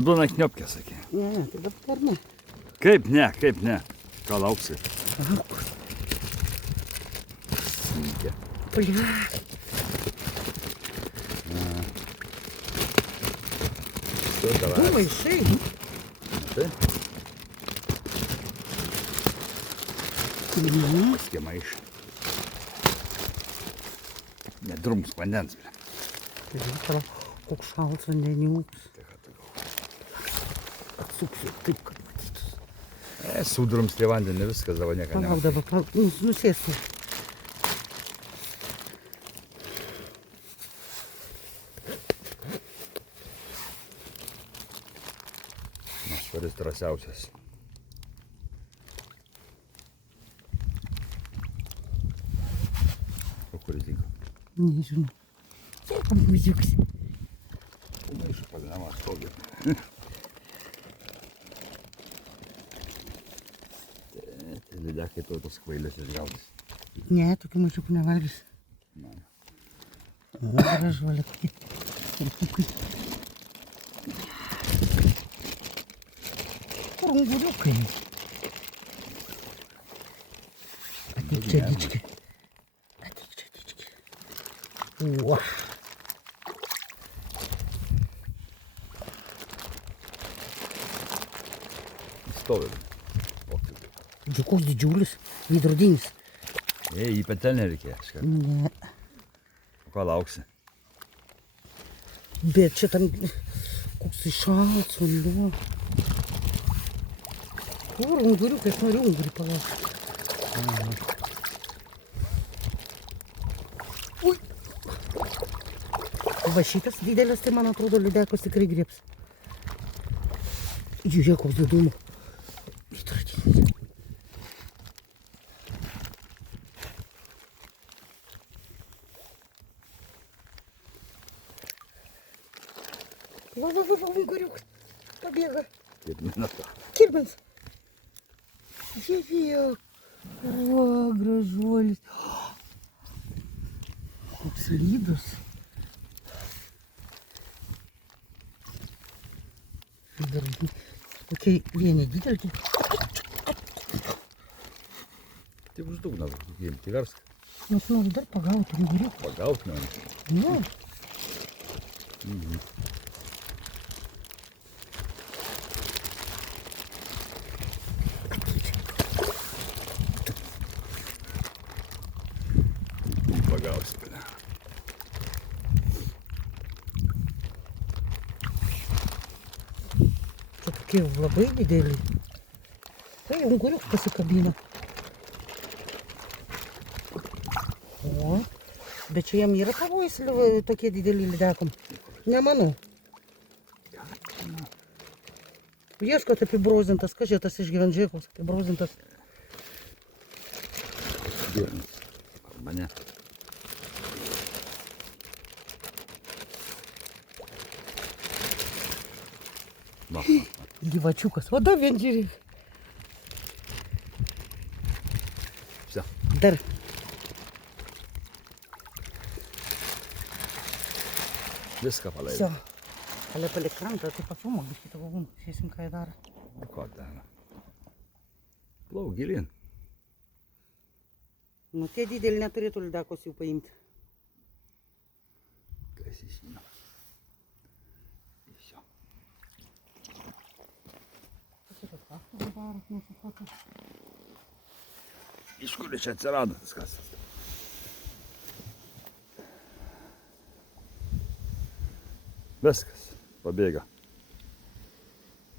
Duona kniopkė, sakė. Ne, tai dabar ne. Kaip ne. Ką lauksi? Snikė. Bля. Du maišai. Tai? Paskė maišą. Nedrums vandens. Tai koks šaltas vandeniuks. Atsuksiu taip, kad matytus. Sudrums tie vandenį, viskas dabar nieko Palauk dabar, nusėsiu. Kuris drąsiausias. O kuris dingo? Nežinau. Sėka muziuks. Maišą padinamą stovi. Lydekai to tos kvailės išgaudys. Ne, tokių mažiukų nevalgys. O, gražuolė kokie. Unguriukai. Ateik čia, dički. Ua. Stovi. Koks didžiulis, veidrodinis. Į petelnę reikėjo. Ne. O ką lauksi? Bet čia tam koks iššalts vanduo. Kur unguriukai, aš noriu ungurį palaukti. Ui. Va šitas didelis, tai man atrodo, lydekos tikrai griebs. Žiūrėk, koks didumo. Veidrodinis. Va, unguriukas. Pabėga. Kirmins. Žiūrėk. Va, gražuolis. Koks lydus. Kokie vieni dideli. Tai už dugną, imti versk. Aš noriu dar pagauti unguriuką. Pagauti nori? Ne. Pagausi. Čia tokie labai dideli. Tai unguriukas pasikabino. O, bet čia jam yra pavojus tokie dideli lydekom. Nemanau. Ieškot apibrozintas, ką čia tas išgyvendžiekos apibrozintas. Arba ne. Va. Gyvačiukas, o dar vien žiūrėk. Все. Dar. Viską paleidai. Все. Ale palik krantą, tai pafilmuok biškį tavo gumą. Žiūrėsim, ką jie daro. Ko ten? Plauk gilin. Nu, tie dideli neturėtų lydekos jų paimti. Kas išeina? Все. Iš kur čia atsirado tas kasas? Viskas, pabėga.